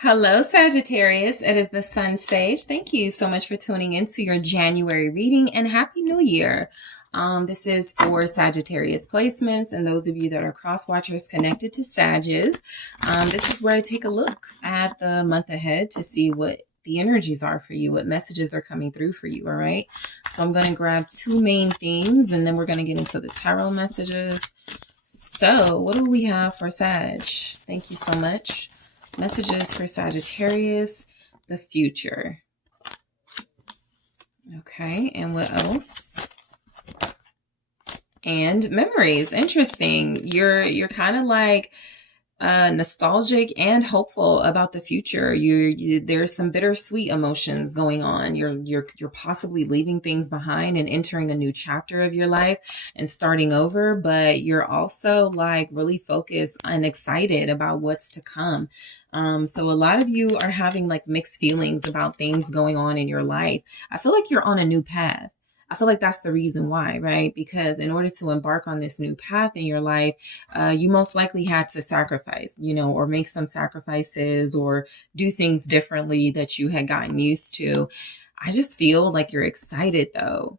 Hello, Sagittarius. It is the SunSage. Thank you so much for tuning into your January reading and Happy New Year. This is for Sagittarius placements and those of you that are cross watchers connected to Sages. This is where I take a look at the month ahead to see what the energies are for you, what messages are coming through for you. All right. So I'm going to grab two main themes and then we're going to get into the tarot messages. So what do we have for Sag? Thank you so much. Messages for Sagittarius, the future. Okay, and what else? And memories. Interesting. You're kind of like nostalgic and hopeful about the future. There's some bittersweet emotions going on. You're possibly leaving things behind and entering a new chapter of your life and starting over, but you're also like really focused and excited about what's to come. So a lot of you are having like mixed feelings about things going on in your life. I feel like you're on a new path. I feel like that's the reason why, right? Because in order to embark on this new path in your life, you most likely had to sacrifice, or make some sacrifices or do things differently that you had gotten used to. I just feel like you're excited though.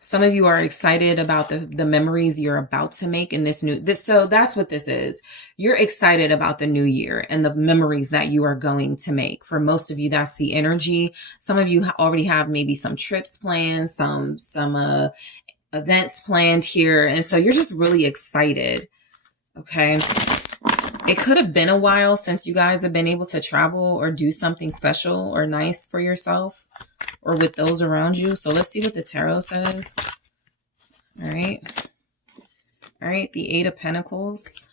Some of you are excited about the memories you're about to make in so that's what this is. You're excited about the new year and the memories that you are going to make. For most of you, that's the energy. Some of you already have maybe some trips planned, some events planned here. And so you're just really excited. Okay. It could have been a while since you guys have been able to travel or do something special or nice for yourself or with those around you. So let's see what the tarot says. All right. All right. The Eight of Pentacles.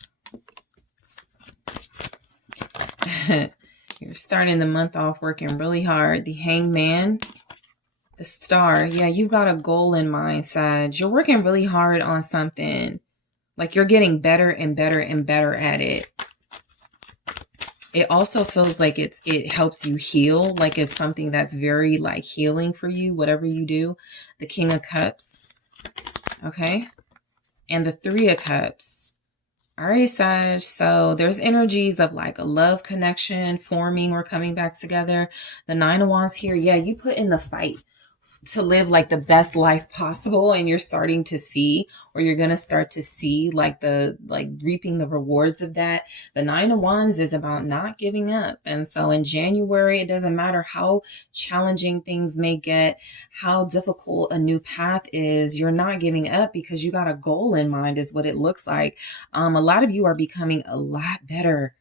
You're starting the month off working really hard. The Hangman. The Star. Yeah, you've got a goal in mind, Sag. You're working really hard on something. Like you're getting better and better and better at it. It also feels like it helps you heal, like it's something that's very like healing for you, whatever you do. The King of Cups, okay? And the Three of Cups. All right, Sag, so there's energies of like a love connection forming or coming back together. The Nine of Wands here, yeah, you put in the fight to live like the best life possible, and you're starting to see, or you're going to start to see like reaping the rewards of that. The Nine of Wands is about not giving up. And so in January, it doesn't matter how challenging things may get, how difficult a new path is, you're not giving up because you got a goal in mind is what it looks like. A lot of you are becoming a lot better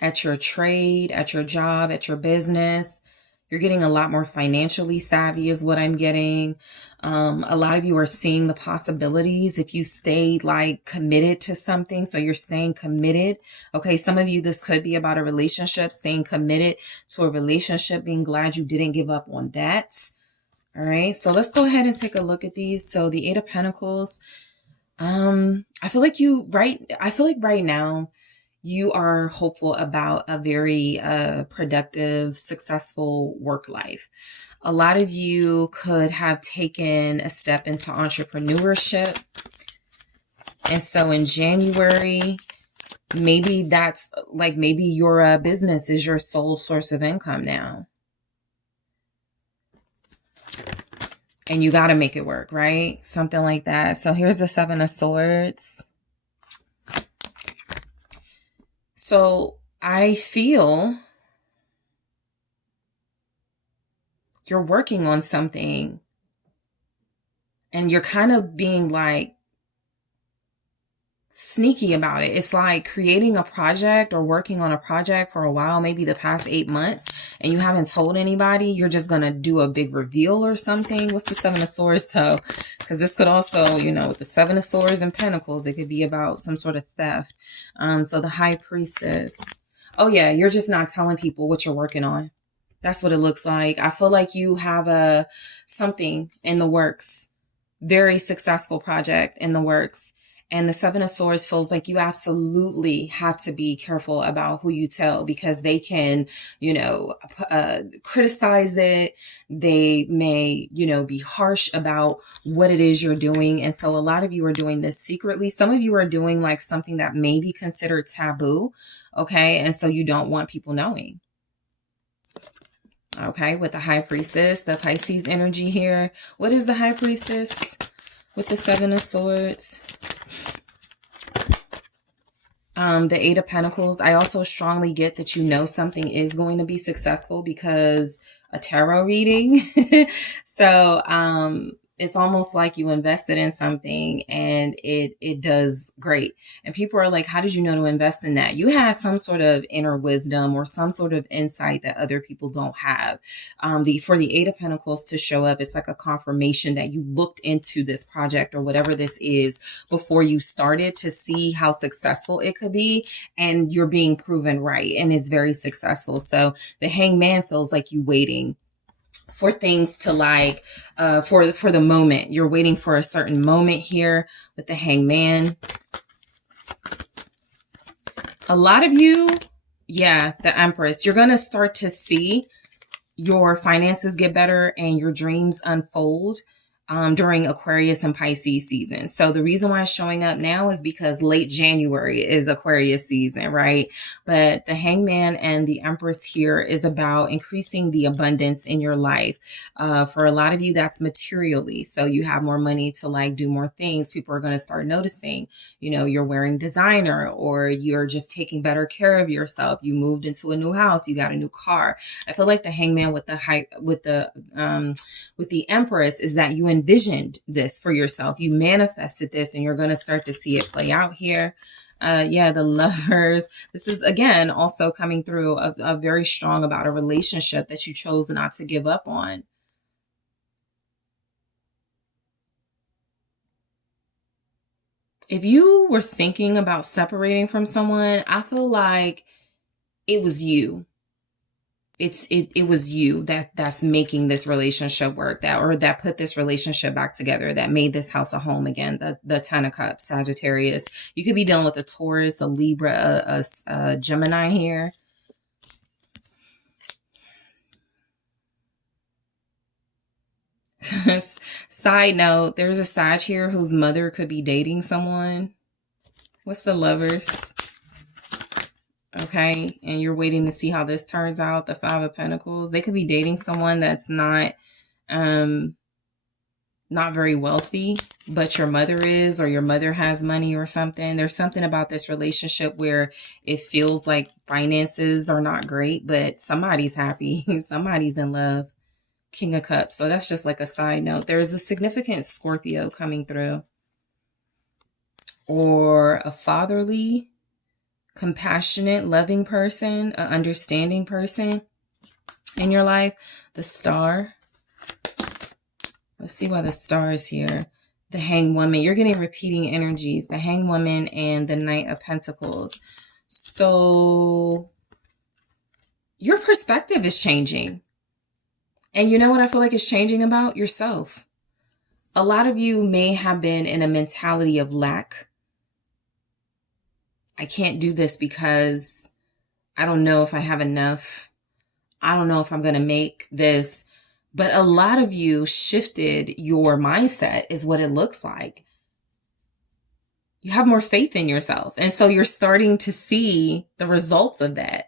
at your trade, at your job, at your business. You're getting a lot more financially savvy is what I'm getting. A lot of you are seeing the possibilities if you stayed like committed to something. So you're staying committed. Okay. Some of you, this could be about a relationship, staying committed to a relationship, being glad you didn't give up on that. All right. So let's go ahead and take a look at these. So the Eight of Pentacles, I feel like right now, you are hopeful about a very productive, successful work life. A lot of you could have taken a step into entrepreneurship. And so in January, maybe that's like, maybe your business is your sole source of income now. And you got to make it work, right? Something like that. So here's the Seven of Swords. So I feel you're working on something and you're kind of being like sneaky about it. It's like creating a project or working on a project for a while, maybe the past 8 months, and you haven't told anybody. You're just going to do a big reveal or something. What's the Seven of Swords though? Because this could also, with the Seven of Swords and Pentacles, it could be about some sort of theft. So the High Priestess. Oh yeah, you're just not telling people what you're working on. That's what it looks like. I feel like you have something in the works, very successful project in the works. And the Seven of Swords feels like you absolutely have to be careful about who you tell, because they can, criticize it. They may, be harsh about what it is you're doing. And so a lot of you are doing this secretly. Some of you are doing like something that may be considered taboo. Okay. And so you don't want people knowing. Okay. With the High Priestess, the Pisces energy here. What is the High Priestess with the Seven of Swords? The Eight of Pentacles. I also strongly get that something is going to be successful because a tarot reading. So, it's almost like you invested in something and it does great. And people are like, how did you know to invest in that? You had some sort of inner wisdom or some sort of insight that other people don't have. For the Eight of Pentacles to show up, it's like a confirmation that you looked into this project or whatever this is before you started to see how successful it could be. And you're being proven right. And it's very successful. So the Hangman feels like you waiting for things to for the moment. You're waiting for a certain moment here with the Hangman. A lot of you, the Empress, you're going to start to see your finances get better and your dreams unfold during Aquarius and Pisces season. So the reason why it's showing up now is because late January is Aquarius season, right? But the Hangman and the Empress here is about increasing the abundance in your life. For a lot of you, that's materially. So you have more money to do more things. People are going to start noticing, you're wearing designer, or you're just taking better care of yourself. You moved into a new house. You got a new car. I feel like the Hangman with the Empress is that you envisioned this for yourself. You manifested this and you're going to start to see it play out here. The Lovers. This is, again, also coming through a very strong about a relationship that you chose not to give up on. If you were thinking about separating from someone, I feel like it was you. It was you that's making this relationship work, that put this relationship back together, that made this house a home again. The Ten of Cups, Sagittarius. You could be dealing with a Taurus, a Libra, a Gemini here. Side note, there's a Sag here whose mother could be dating someone. What's the Lovers? Okay, and you're waiting to see how this turns out. The Five of Pentacles. They could be dating someone that's not very wealthy, but your mother is, or your mother has money or something. There's something about this relationship where it feels like finances are not great, but somebody's happy. Somebody's in love. King of Cups. So that's just like a side note. There's a significant Scorpio coming through, or a fatherly, compassionate, loving person, an understanding person in your life. The Star. Let's see why the Star is here. The Hanged Woman. You're getting repeating energies. The Hanged Woman and the Knight of Pentacles. So your perspective is changing. And you know what I feel like it's changing about? Yourself. A lot of you may have been in a mentality of lack. I can't do this because I don't know if I have enough. I don't know if I'm going to make this. But a lot of you shifted your mindset, is what it looks like. You have more faith in yourself. And so you're starting to see the results of that.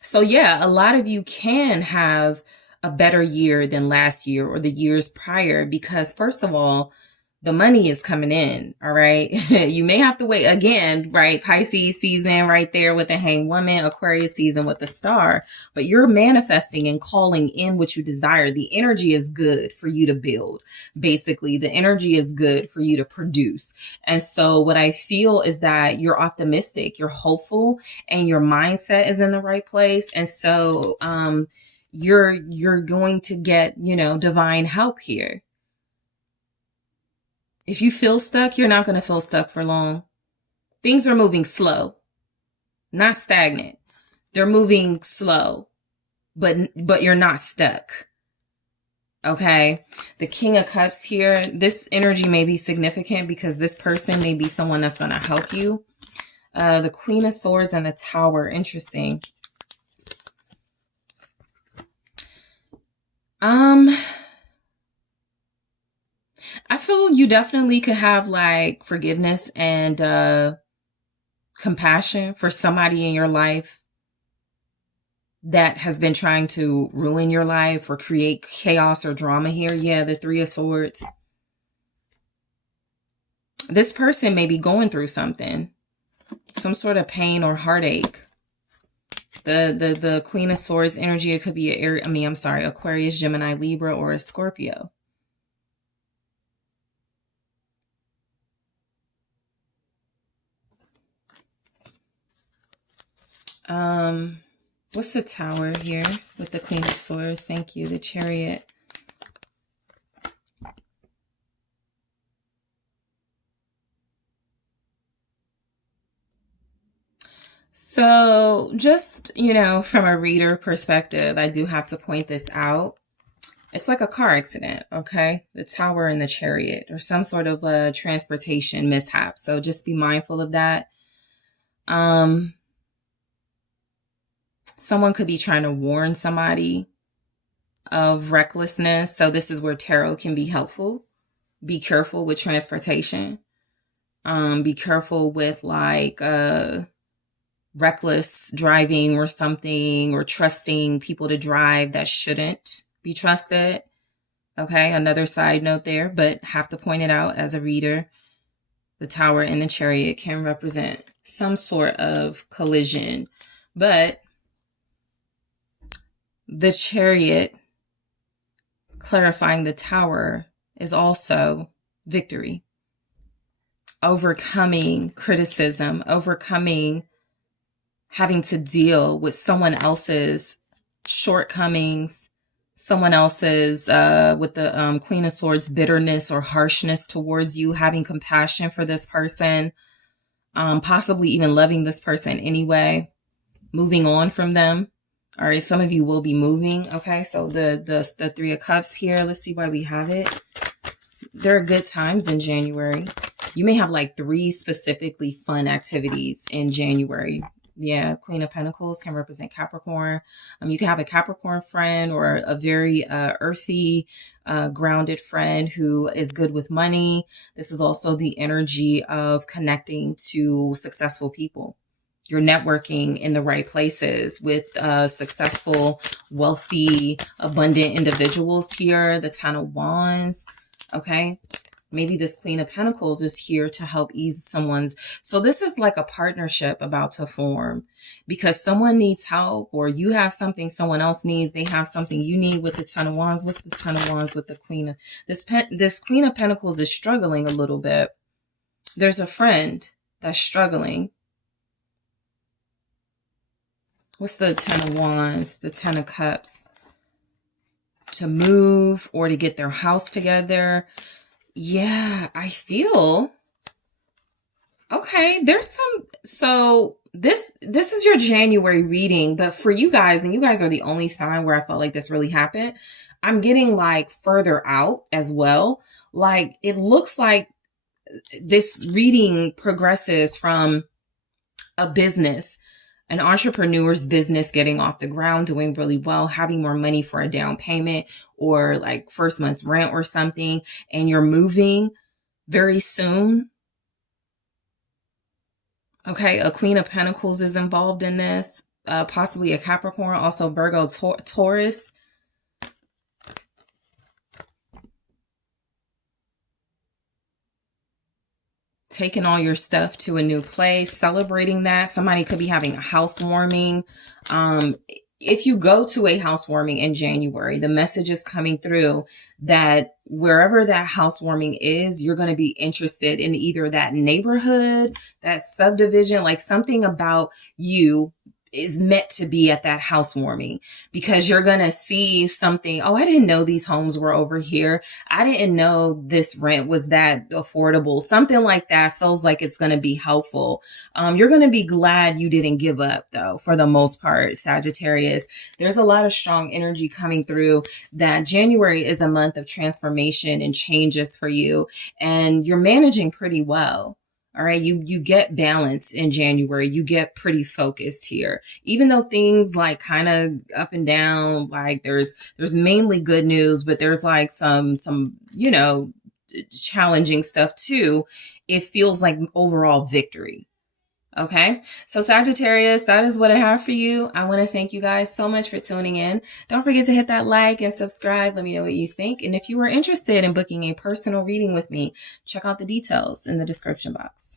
So yeah, a lot of you can have a better year than last year or the years prior, because first of all, the money is coming in. All right. You may have to wait again, right? Pisces season right there with the Hanged Woman, Aquarius season with the Star, but you're manifesting and calling in what you desire. The energy is good for you to build. Basically, the energy is good for you to produce. And so what I feel is that you're optimistic, you're hopeful, and your mindset is in the right place. And so, you're going to get, divine help here. If you feel stuck, you're not going to feel stuck for long. Things are moving slow, not stagnant. They're moving slow, but you're not stuck. Okay. The King of Cups here. This energy may be significant because this person may be someone that's going to help you. The Queen of Swords and the Tower. Interesting. I feel you definitely could have like forgiveness and compassion for somebody in your life that has been trying to ruin your life or create chaos or drama here. Yeah, the Three of Swords. This person may be going through something, some sort of pain or heartache. The Queen of Swords energy, it could be Aquarius, Gemini, Libra, or a Scorpio. What's the Tower here with the Queen of Swords? Thank you. The Chariot. So just, from a reader perspective, I do have to point this out. It's like a car accident, okay? The Tower and the Chariot, or some sort of a transportation mishap. So just be mindful of that. Someone could be trying to warn somebody of recklessness. So this is where tarot can be helpful. Be careful with transportation. Be careful with like reckless driving or something, or trusting people to drive that shouldn't be trusted. Okay, another side note there, but have to point it out as a reader. The Tower and the Chariot can represent some sort of collision, but the Chariot clarifying the Tower is also victory. Overcoming criticism, overcoming having to deal with someone else's shortcomings, someone else's, with the Queen of Swords, bitterness or harshness towards you, having compassion for this person, possibly even loving this person anyway, moving on from them. All right, some of you will be moving. Okay, so the Three of Cups here, let's see why we have it. There are good times in January. You may have like 3 specifically fun activities in January. Yeah, Queen of Pentacles can represent Capricorn. You can have a Capricorn friend or a very earthy, grounded friend who is good with money. This is also the energy of connecting to successful people. You're networking in the right places with successful, wealthy, abundant individuals here. The Ten of Wands. Okay. Maybe this Queen of Pentacles is here to help ease someone's. So this is like a partnership about to form because someone needs help, or you have something someone else needs. They have something you need with the Ten of Wands. What's the Ten of Wands with the Queen of this Queen of Pentacles is struggling a little bit. There's a friend that's struggling. What's the Ten of Wands? The Ten of Cups. To move or to get their house together. Yeah, I feel okay. There's some, so this is your January reading, but for you guys, and you guys are the only sign where I felt like this really happened. I'm getting like further out as well. Like it looks like this reading progresses from a business, an entrepreneur's business getting off the ground, doing really well, having more money for a down payment or like first month's rent or something, and you're moving very soon. Okay, a Queen of Pentacles is involved in this, possibly a Capricorn, also Virgo, Taurus. Taking all your stuff to a new place, celebrating that. Somebody could be having a housewarming. If you go to a housewarming in January, the message is coming through that wherever that housewarming is, you're going to be interested in either that neighborhood, that subdivision, like something about you is meant to be at that housewarming, because you're going to see something. Oh, I didn't know these homes were over here. I didn't know this rent was that affordable. Something like that feels like it's going to be helpful. You're going to be glad you didn't give up, though, for the most part, Sagittarius. There's a lot of strong energy coming through that January is a month of transformation and changes for you, and you're managing pretty well. All right, you get balance in January. You get pretty focused here. Even though things like kind of up and down, like there's mainly good news, but there's like some challenging stuff too. It feels like overall victory. Okay, so Sagittarius, that is what I have for you. I want to thank you guys so much for tuning in. Don't forget to hit that like and subscribe. Let me know what you think. And if you are interested in booking a personal reading with me, check out the details in the description box.